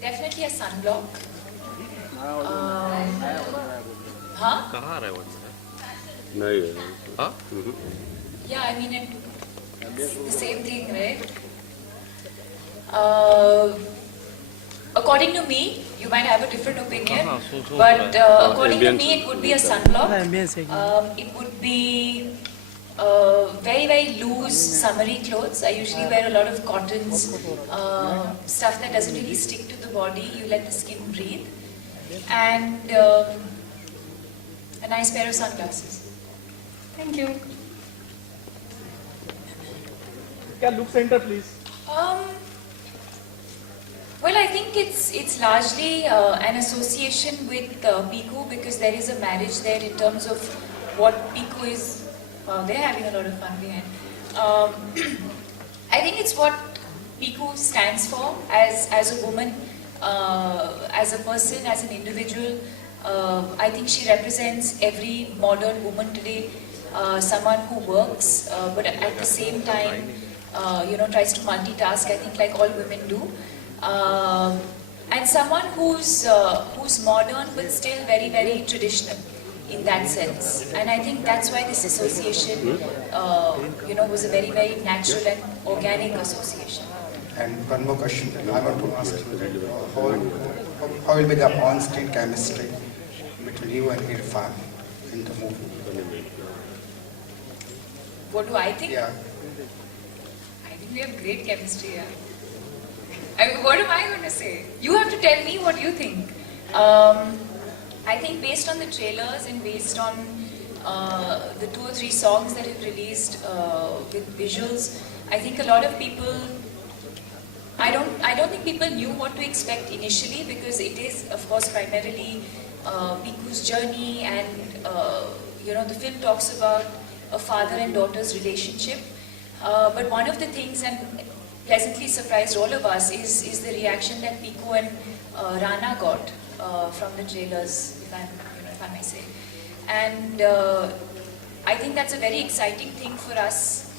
Definitely a sunblock. Huh? No. Huh? Yeah, I mean it's the same thing, right? According to me, you might have a different opinion, but according to me, it would be a sunblock. It would be very, very loose, summery clothes. I usually wear a lot of cottons, stuff that doesn't really stick to the body. You let the skin breathe. And a nice pair of sunglasses. Thank you. Can look center, please. Well, I think it's largely an association with PIKU because there is a marriage there in terms of what PIKU is. They're having a lot of fun behind. I think it's what PIKU stands for as a woman, as a person, as an individual. I think she represents every modern woman today, someone who works, but at the same time, tries to multitask. I think like all women do. And someone who's modern but still very, very traditional in that sense. And I think that's why this association, was a very, very natural and organic association. And one more question I want to ask you: how will be the on-screen chemistry between you and Irrfan in the movie? What do I think? Yeah. I think we have great chemistry. Yeah. I mean, what am I going to say? You have to tell me what you think. I think based on the trailers and based on the 2 or 3 songs that have released with visuals, I think a lot of people, I don't think people knew what to expect initially because it is, of course, primarily PIKU's journey and, the film talks about a father and daughter's relationship. But one of the things, and pleasantly surprised all of us, is the reaction that PIKU and Rana got from the trailers, if I may say. And I think that's a very exciting thing for us,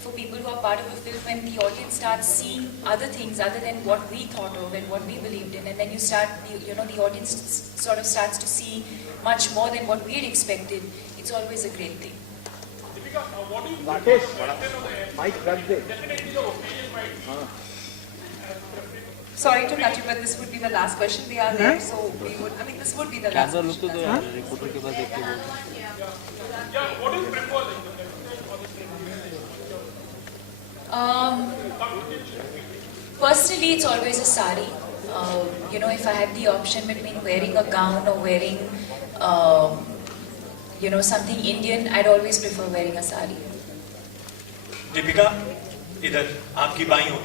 for people who are part of a film, when the audience starts seeing other things other than what we thought of and what we believed in, and then the audience sort of starts to see much more than what we had expected. It's always a great thing. Deepika, what do you think? Mike, right there. Sorry to cut you, but this would be the last question. They are there, so this would be the last question. What do you prefer? Personally, it's always a sari. If I have the option between wearing a gown or wearing, something Indian, I'd always prefer wearing a sari. Deepika, इधर आपकी बाईं ओर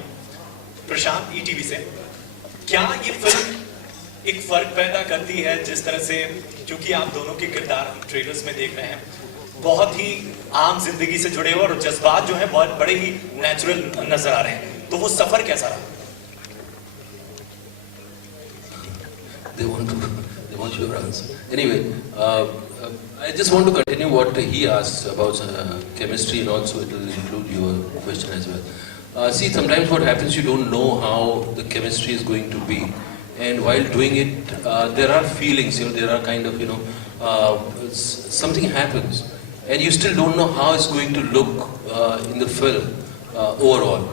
प्रशांत ETV से, क्या ये film एक फर्क पैदा करती है जिस तरह से, क्योंकि आप दोनों के किरदार हम ट्रेलर्स में देख रहे हैं, बहुत ही आम जिंदगी से जुड़े हुए और जज्बात जो हैं बहुत बड़े ही नेचुरल नजर आ रहे हैं, तो वो सफर कैसा रहा? They want your answer. Anyway, I just want to continue what he asked about chemistry, and also it will include your question as well. See, sometimes what happens, you don't know how the chemistry is going to be, and while doing it, there are feelings, there are kind of, something happens, and you still don't know how it's going to look in the film overall.